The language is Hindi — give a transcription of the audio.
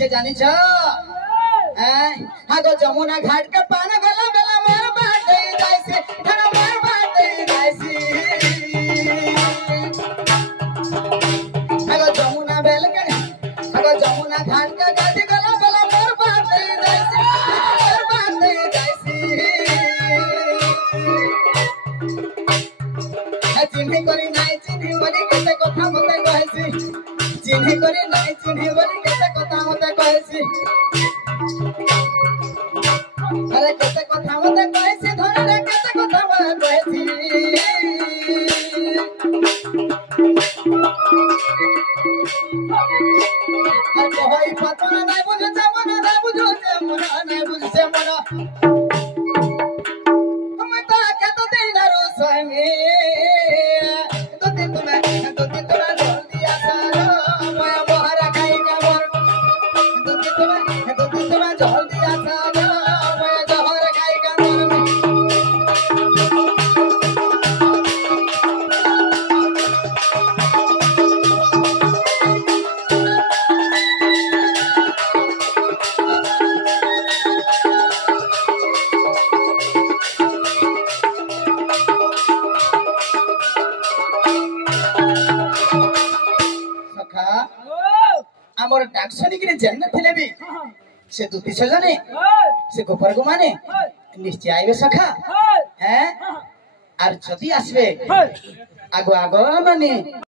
कहै जानी छ हागो जमुना घाट के पान गला बेला मोर बाटे जाइसे धन मोर बाटे जाइसी हागो जमुना बेल के हागो जमुना घाट के गाड़ी गला बेला मोर बाटे जाइसे मोर बाटे जाइसी चिन्हे करी नाइ चिन्हे बोली केते कथा मते कहैसी चिन्हे करी नाइ चिन्हे बोली केते कथा मते कहैसी अरे केते कथा मते कहैसी धरे रे केते कथा मते कहैसी अरे होई पतना नाइ बुझे मन नाइ बुझे मन नाइ बुझे मन हम तो केते दिन रो स्वामी तो दिन तुम्हें जल्दी आसा मैं बहरा खाई का मोर तो दिन तुम्हें जल्दी आसा मैं जहर खाई का मोर आमर डाक्सनी के जन्म थिले भी से दुती सजने से गोपर गुमाने निश्चय आइबे सखा हैं आर जदी आसबे आगो आगो माने